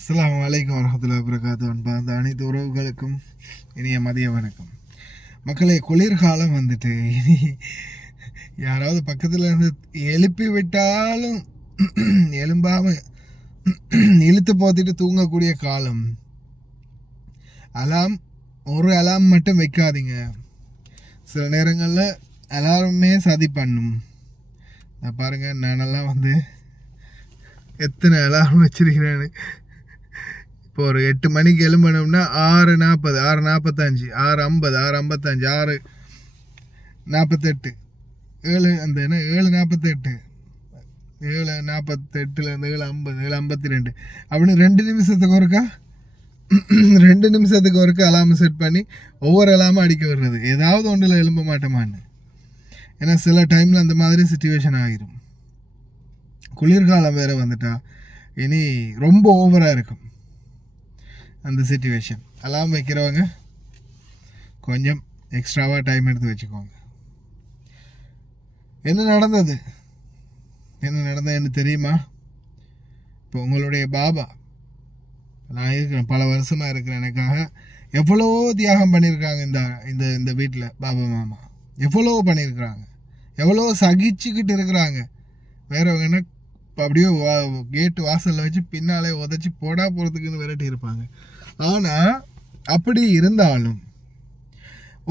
அஸ்ஸலாமு அலைக்கும் வரஹ்மத்துல்லாஹி வபரகாத்துஹு. அன்பார்ந்த அனைத்து உறவுகளுக்கும் இனிய மதிய வணக்கம். மக்களே, குளிர்காலம் வந்துட்டு இனி யாராவது பக்கத்தில் இருந்து எழுப்பி விட்டாலும் எழும்பாமல் இழுத்து போத்திட்டு தூங்கக்கூடிய காலம். ஒரு அலாம் மட்டும் வைக்காதீங்க. சில நேரங்களில் அலாரமே சதி பண்ணும். நான் பாருங்கள், நானெல்லாம் எத்தனை அலாரம் வச்சிருக்கிறேன்னு. இப்போ ஒரு 8 மணிக்கு எழும்பணும்னா 6:40, 6:45, 6:50, 6:55, 6:48, 7:48, 7:48லேருந்து 7:50, 7:52 அப்படின்னு 2 நிமிஷத்துக்கு ஒருக்கா 2 நிமிஷத்துக்கு ஒருக்கா அலாரம் செட் பண்ணி ஒவ்வொரு அலாமும் அடிக்க விடுறது. ஏதாவது ஒன்றில் எழும்ப மாட்டோமான்னு. ஏன்னா சில டைமில் அந்த மாதிரி சுச்சுவேஷன் ஆகிரும். குளிர்காலம் வேறு வந்துட்டா இனி ரொம்ப ஓவராக இருக்கும் அந்த சிச்சுவேஷன். அலாம் வைக்கிறவங்க கொஞ்சம் எக்ஸ்ட்ராவாக டைம் எடுத்து வச்சுக்கோங்க. என்ன நடந்ததுன்னு தெரியுமா? இப்போ உங்களுடைய பாபா, நான் இருக்கிறேன், பல வருஷமாக இருக்கிறேன், எனக்காக எவ்வளோ தியாகம் பண்ணியிருக்காங்க. இந்த இந்த வீட்டில் பாபா மாமா எவ்வளோ பண்ணியிருக்கிறாங்க, எவ்வளோ சகிச்சுக்கிட்டு இருக்கிறாங்க. வேறவங்க என்ன அப்படியே கேட்டு வாசலில் வச்சு பின்னாலே உதச்சி போடா போகிறதுக்குன்னு விரட்டி இருப்பாங்க. ஆனால் அப்படி இருந்தாலும்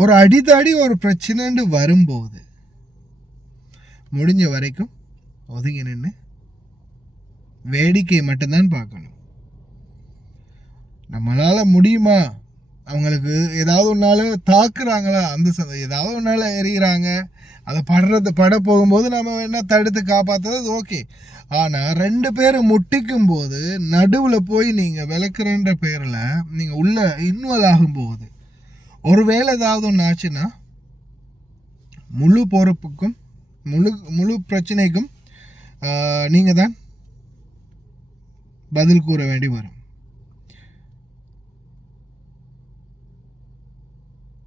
ஒரு அடித்தடி ஒரு பிரச்சனைன்னு வரும்போது முடிஞ்ச வரைக்கும் ஒதுங்கி நின்று வேடிக்கை மட்டும்தான் பார்க்கணும். நம்மளால் முடியுமா? அவங்களுக்கு ஏதாவது ஒன்றால் தாக்குறாங்களா, ஏதாவது ஒன்றால் எறிகிறாங்க, அதை பட போகும்போது நம்ம என்ன தடுத்து காப்பாற்றுறது ஓகே. ஆனால் 2 பேரும் முட்டிக்கும் போது நடுவில் போய் நீங்கள் விளக்குறன்ற பேரில் நீங்கள் உள்ள இன்வால்வ் ஆகும்போது ஒருவேளை ஏதாவது ஒன்று ஆச்சுன்னா முழு பொறுப்புக்கும் முழு பிரச்சனைக்கும் நீங்கள் தான் பதில் கூற வேண்டி வரும்.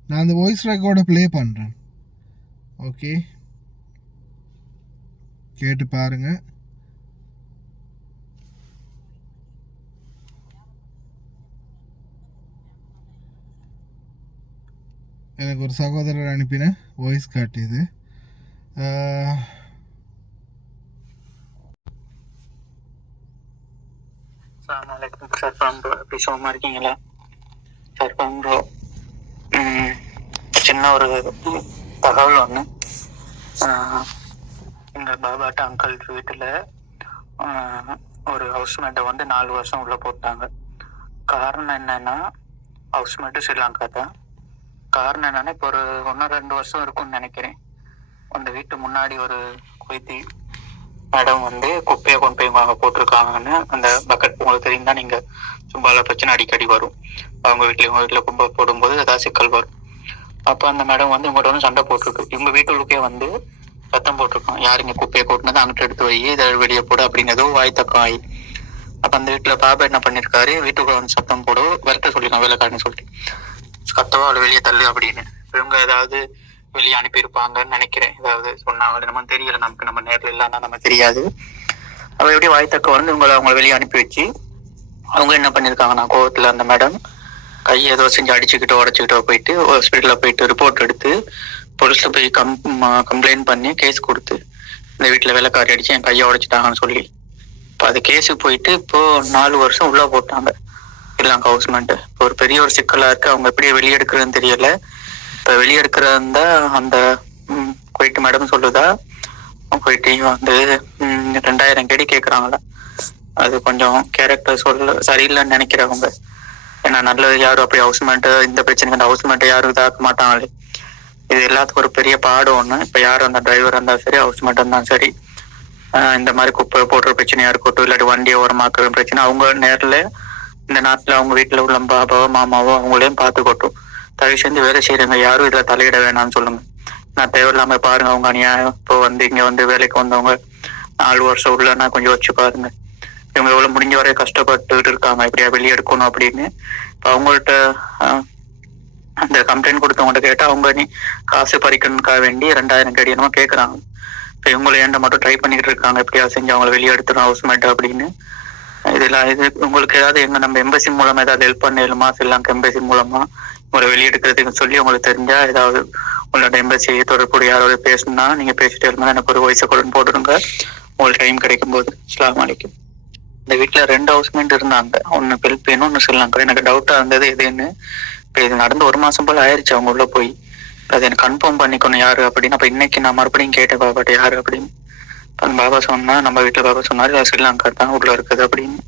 நான் அந்த வாய்ஸ் ரெக்கார்டை ப்ளே பண்ணுறேன். ஓகே, கேட்டு பாருங்க. எனக்கு ஒரு சகோதரர் அனுப்பின வாய்ஸ் காட்டுது. இருக்கீங்களா சார்? ப்ரோ, சின்ன ஒரு தகவல் ஒன்று. எங்கள் பாபாட்ட அங்கிள் வீட்டில் ஒரு ஹவுஸ்மேட்டை 4 வருஷம் உள்ளே போட்டாங்க. காரணம் என்னன்னா, ஹவுஸ்மேட்டு ஸ்ரீலங்கா தான். காரணம் என்னன்னா, இப்போ ஒரு 1-2 வருஷம் இருக்கும்னு நினைக்கிறேன். அந்த வீட்டு முன்னாடி ஒரு குவைத்தி மேடம் குப்பையை கொண்டு போய் வாங்க போட்டிருக்காங்கன்னு அந்த பக்கெட் உங்களுக்கு தெரியும் தான். நீங்கள் சும்பால பிரச்சனை அடிக்கடி வரும். அவங்க வீட்டில் குப்பை போடும்போது ஏதாவது சிக்கல் வரும். அப்போ அந்த மேடம் இவங்கள்ட்ட சண்டை போட்டிருக்கு. இவங்க வீட்டுக்குள்ளே சத்தம் போட்டிருக்கோம், யார் இங்கே குப்பையை கொட்டினது அங்கிட்ட எடுத்து வை, இதை வெளியே போடு அப்படிங்கிறதோ வாய் தக்கம் ஆகி. அப்போ அந்த வீட்டில் பாபா என்ன பண்ணியிருக்காரு, வீட்டுக்குள்ள சத்தம் போட விரட்ட சொல்லியிருக்காங்க, வேலைக்காரன்னு சொல்லிட்டு கத்தவோ அவளை வெளியே தள்ளு அப்படின்னு. இவங்க ஏதாவது வெளியே அனுப்பியிருப்பாங்கன்னு நினைக்கிறேன். ஏதாவது சொன்னாங்க, நம்ம தெரியல, நம்ம நேரில் இல்லைன்னா நம்ம தெரியாது. அவள் எப்படி வாய் தக்க அவங்கள வெளியே அனுப்பி வச்சு அவங்க என்ன பண்ணியிருக்காங்கன்னா, கோவத்தில் அந்த மேடம் கையை ஏதோ செஞ்சு அடிச்சுக்கிட்டோ உடச்சிக்கிட்டோ போயிட்டு ஹாஸ்பிட்டலில் போயிட்டு ரிப்போர்ட் எடுத்து போலீஸில் போய் கம்ப்ளைண்ட் பண்ணி கேஸ் கொடுத்து, இந்த வீட்டில் வேலைக்காரி அடிச்சு என் கையை உடைச்சிட்டாங்கன்னு சொல்லி இப்போ அது கேஸுக்கு போயிட்டு இப்போது 4 வருஷம் உள்ளே போட்டாங்க ஸ்ரீலங்கா ஹவுஸ்மேட்டு. இப்போ ஒரு பெரிய ஒரு சிக்கலாக இருக்குது. அவங்க எப்படியே வெளியே எடுக்கிறதுன்னு தெரியல. இப்போ வெளியே எடுக்கிறதா அந்த போயிட்டு மேடம் சொல்லுதா, போயிட்டு 2000 கடி கேட்குறாங்களா. அது கொஞ்சம் கேரக்டர் சரியில்லைன்னு நினைக்கிறவங்க. ஏன்னா நல்லது யாரும் அப்படி ஹவுஸ்மேட்டு இந்த பிரச்சனைக்கு அந்த ஹவுஸ்மேட்டை யாரும் இதாக்க மாட்டாங்களே. இது எல்லாத்துக்கும் ஒரு பெரிய பாடம் ஒன்று. இப்போ யாரும் அந்த டிரைவர் இருந்தாலும் சரி, ஹவுஸ்மேட் இருந்தாலும் சரி, இந்த மாதிரி குப்பை போடுற பிரச்சனையாக இருக்கட்டும், இல்லாட்டி வண்டியை ஓரமாக்குற பிரச்சனை, அவங்க நேரில் இந்த நாட்டில் அவங்க வீட்டில் உள்ள பாபாவோ மாமாவோ அவங்களையும் பார்த்துக்கட்டும். தயவு செஞ்சு வேலை செய்கிறவங்க யாரும் இதில் தலையிட வேணாம்னு சொல்லுங்க. நான் தேவையில்லாமல் பாருங்க, அவங்க அநியாயம். இப்போ இங்கே வேலைக்கு வந்தவங்க 4 வருஷம் உள்ளன்னா கொஞ்சம் வச்சு பாருங்க. இவங்க எவ்வளோ முடிஞ்ச வரையும் கஷ்டப்பட்டுக்கிட்டு இருக்காங்க இப்படியா வெளியே எடுக்கணும் அப்படின்னு. இப்போ அவங்கள்ட்ட அந்த கம்ப்ளைண்ட் கொடுத்தவங்கள்ட்ட கேட்டால் அவங்க நீ காசு பறிக்கணுக்காக வேண்டி 2000 கடி என்னமோ கேட்குறாங்க. இப்போ இவங்களை ஏண்ட மட்டும் ட்ரை பண்ணிக்கிட்டு இருக்காங்க, எப்படியா செஞ்சு அவங்கள வெளியே எடுத்துடும் ஹவுஸ்மேட் அப்படின்னு. இது உங்களுக்கு ஏதாவது நம்ம எம்பசி மூலமா ஏதாவது ஹெல்ப் பண்ணலுமா, ஸ்ரீலங்கா எம்பசி மூலமா உங்களை வெளியெடுக்கிறதுக்கு சொல்லி உங்களுக்கு தெரிஞ்சா ஏதாவது உங்களோட எம்பசி தொடர்புடைய யாரோட பேசணும்னா நீங்க பேசிட்டு இருந்தா எனக்கு ஒரு வயசை கொண்டு போட்டுருங்க உங்களுக்கு டைம் கிடைக்கும் போது. அஸ்ஸலாமு அலைக்கும். இந்த வீட்டுல 2 ஹவுஸ்மேட் இருந்தாங்க, ஒன்னு பிலிப்பீனும் ஒன்னு ஸ்ரீலங்கா. எனக்கு டவுட்டா இருந்தது எதுன்னு. இப்போ இது நடந்து 1 மாசம் போல ஆயிடுச்சு அவங்க உள்ள போய். அது எனக்கு கன்ஃபார்ம் பண்ணிக்கணும் யாரு அப்படின்னு. அப்ப இன்னைக்கு நான் மறுபடியும் கேட்டேன் பாபாட்ட யாரு அப்படின்னு. பாபா சொன்னா, நம்ம வீட்டுல பாபா சொன்னாரு ஸ்ரீலங்கா தான் உள்ள இருக்குது அப்படின்னு.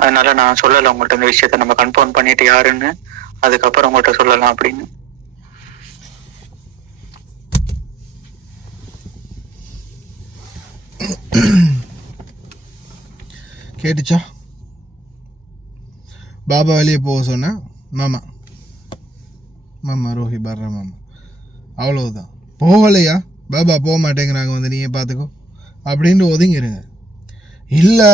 அதனால நான் சொல்லலை உங்கள்கிட்ட இந்த விஷயத்த, நம்ம கன்ஃபார்ம் பண்ணிட்டு யாருன்னு அதுக்கப்புறம் உங்கள்கிட்ட சொல்லலாம் அப்படின்னு. கேட்டுச்சா? பாபா வெளியே போக சொன்ன மாமா மாமா ரோஹி பர்ற மாமா, அவ்வளவுதான். போகலையா பாபா போக மாட்டேங்கிறாங்க, வந்து நீயே பார்த்துக்கோ அப்படின்ட்டு ஒதுங்கிருங்க. இல்லை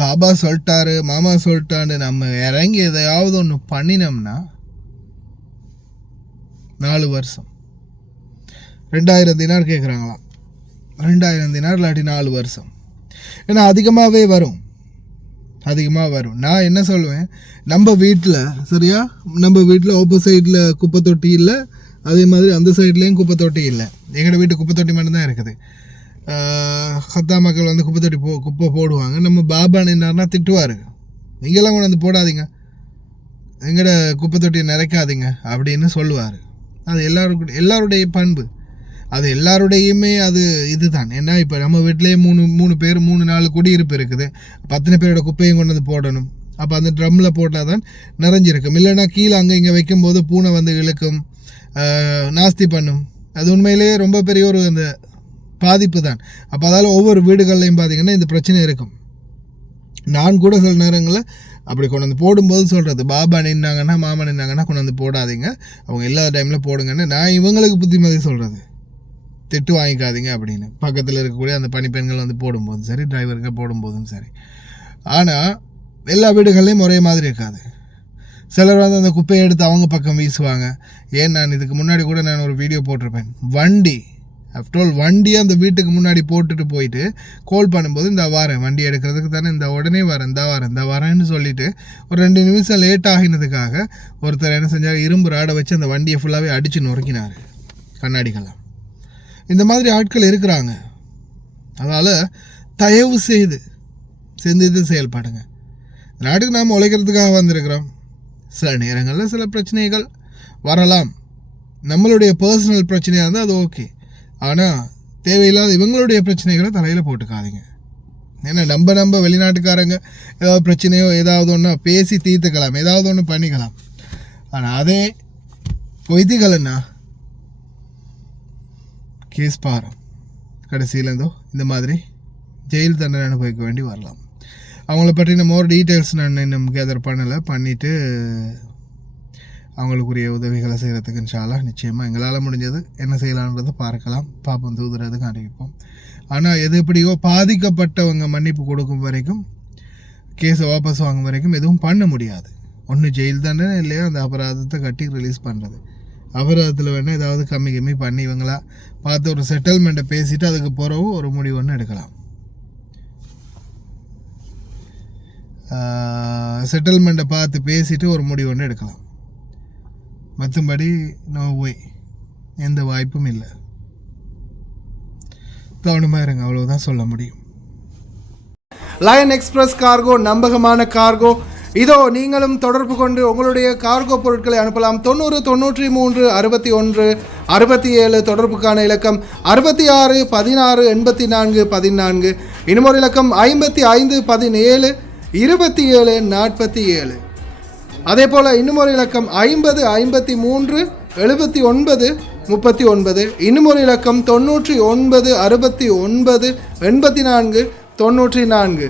பாபா சொல்லிட்டாரு மாமா சொல்லிட்டான்னு நம்ம இறங்கி எதையாவது ஒன்று பண்ணினோம்னா 4 வருஷம் 2000 தினார் கேட்குறாங்களாம். 2000 தினார் இல்லாட்டி 4 வருஷம். ஏன்னா அதிகமாகவே வரும். நான் என்ன சொல்லுவேன், நம்ம வீட்டில் சரியா, நம்ம வீட்டில் ஆப்போசைட்டில் குப்பை தொட்டி இல்லை, அதே மாதிரி அந்த சைட்லேயும் குப்பை தொட்டி இல்லை. எங்களோட வீட்டு குப்பை தொட்டி மட்டும்தான் இருக்குது. ஹத்தா மக்கள் வந்து குப்பை தொட்டி குப்பை போடுவாங்க. நம்ம பாபா நின்னார்னா திட்டுவார், நீங்களாம் கொண்டு வந்து போடாதீங்க, எங்களோட குப்பை தொட்டியை நிறைக்காதீங்க அப்படின்னு சொல்லுவார். அது எல்லாருடைய பண்பு, அது எல்லாருடையுமே அது இதுதான். ஏன்னா இப்போ நம்ம வீட்டிலேயே 3 பேர் 3-4 குடியிருப்பு இருக்குது, 10 பேரோட குப்பையும் கொண்டு வந்து போடணும். அப்போ அந்த ட்ரம்மில் போட்டால் தான் நிறைஞ்சிருக்கும். இல்லைன்னா கீழே அங்கே இங்கே வைக்கும்போது பூனை வந்து இழுக்கும், நாஸ்தி பண்ணும். அது உண்மையிலேயே ரொம்ப பெரிய ஒரு அந்த பாதிப்பு தான். அப்போ அதால் ஒவ்வொரு வீடுகள்லையும் பார்த்திங்கன்னா இந்த பிரச்சனை இருக்கும். நான் கூட சில நேரங்களில் அப்படி கொண்டு வந்து போடும்போது சொல்கிறது, பாபா நின்னாங்கன்னா மாமா நின்னாங்கன்னா கொண்டு வந்து போடாதீங்க, அவங்க எல்லா டைமில் போடுங்கன்னு நான் இவங்களுக்கு புத்திமதி சொல்கிறது. திட்டு வாங்கிக்காதீங்க அப்படின்னு. பக்கத்தில் இருக்கக்கூடிய அந்த பணிப்பெண்கள் வந்து போடும்போதும் சரி, டிரைவருங்க போடும்போதும் சரி. ஆனால் எல்லா வீடுகள்லையும் ஒரே மாதிரி இருக்காது. சிலர் வந்து அந்த குப்பையை எடுத்து அவங்க பக்கம் வீசுவாங்க. ஏன் நான் இதுக்கு முன்னாடி கூட நான் ஒரு வீடியோ போட்டிருப்பேன். வண்டியை அந்த வீட்டுக்கு முன்னாடி போட்டுட்டு போயிட்டு கால் பண்ணும்போது இந்த வாரேன், வண்டி எடுக்கிறதுக்கு தானே, இந்த உடனே வரேன், இந்த வரேன்னு சொல்லிட்டு ஒரு 2 நிமிஷம் லேட் ஆகினதுக்காக ஒருத்தர் என்ன செஞ்சார், இரும்பு ராடை வச்சு அந்த வண்டியை ஃபுல்லாகவே அடித்து நொறுக்கினார் கண்ணாடிகள்லாம். இந்த மாதிரி ஆட்கள் இருக்கிறாங்க. அதனால் தயவு செய்து சிந்தித்து செயல்படுங்க. நாட்டுக்கு நாம் உழைக்கிறதுக்காக வந்திருக்கிறோம். சில நேரங்களில் சில பிரச்சனைகள் வரலாம், நம்மளுடைய பர்சனல் பிரச்சனையாக இருந்தால் அது ஓகே. ஆனால் தேவையில்லாத இவங்களுடைய பிரச்சனைகளை தலையில் போட்டுக்காதீங்க. ஏன்னா நம்ம வெளிநாட்டுக்காரங்க ஏதாவது பிரச்சனையோ ஏதாவது ஒன்று பேசி தீர்த்துக்கலாம், ஏதாவது ஒன்று பண்ணிக்கலாம். ஆனால் அதே பொய்திகள்னா கேஸ் பாரம், கடைசியிலேருந்தோ இந்த மாதிரி ஜெயில் தண்டனை அனுபவிக்க வேண்டி வரலாம். அவங்கள பற்றின மோர் டீட்டெயில்ஸ் நான் இன்னும் கேதர் பண்ணிவிட்டு அவங்களுக்குரிய உதவிகளை செய்கிறதுக்கு இன்ஷா அல்லாஹ் நிச்சயமாக எங்களால் முடிஞ்சது என்ன செய்யலான்றதை பார்ப்போம், தூதுறதுக்கு அறிவிப்போம். ஆனால் எது எப்படியோ பாதிக்கப்பட்டவங்க மன்னிப்பு கொடுக்கும் வரைக்கும், கேஸை வாபஸ் வாங்கும் வரைக்கும் எதுவும் பண்ண முடியாது. ஒன்று ஜெயில் தண்டனை, இல்லையா அந்த அபராதத்தை கட்டி ரிலீஸ் பண்ணுறது. அபராதத்தில் வேணால் ஏதாவது கம்மி பண்ணி இவங்களா பார்த்து ஒரு செட்டில்மெண்ட்டை பேசிவிட்டு அதுக்கு பிறகு ஒரு முடிவு ஒன்று எடுக்கலாம். செட்டில்மெண்ட்டை பார்த்து பேசிவிட்டு ஒரு முடிவு ஒன்று எடுக்கலாம். மற்றபடி நோ வே, எந்த வாய்ப்பும் இல்லை. கவனமாக இருங்க, அவ்வளோதான் சொல்ல முடியும். லயன் எக்ஸ்பிரஸ் கார்கோ நம்பகமான கார்கோ. இதோ நீங்களும் தொடர்பு கொண்டு உங்களுடைய கார்கோ பொருட்களை அனுப்பலாம். 90 93 61 67 தொடர்புக்கான இலக்கம் 66 16 84 14. இன்னும் ஒரு இலக்கம் 55 17 27 47. அதே போல் இன்னும் ஒரு இலக்கம் 50 53 79 39. இன்னும் ஒரு இலக்கம் 99 69 84 94.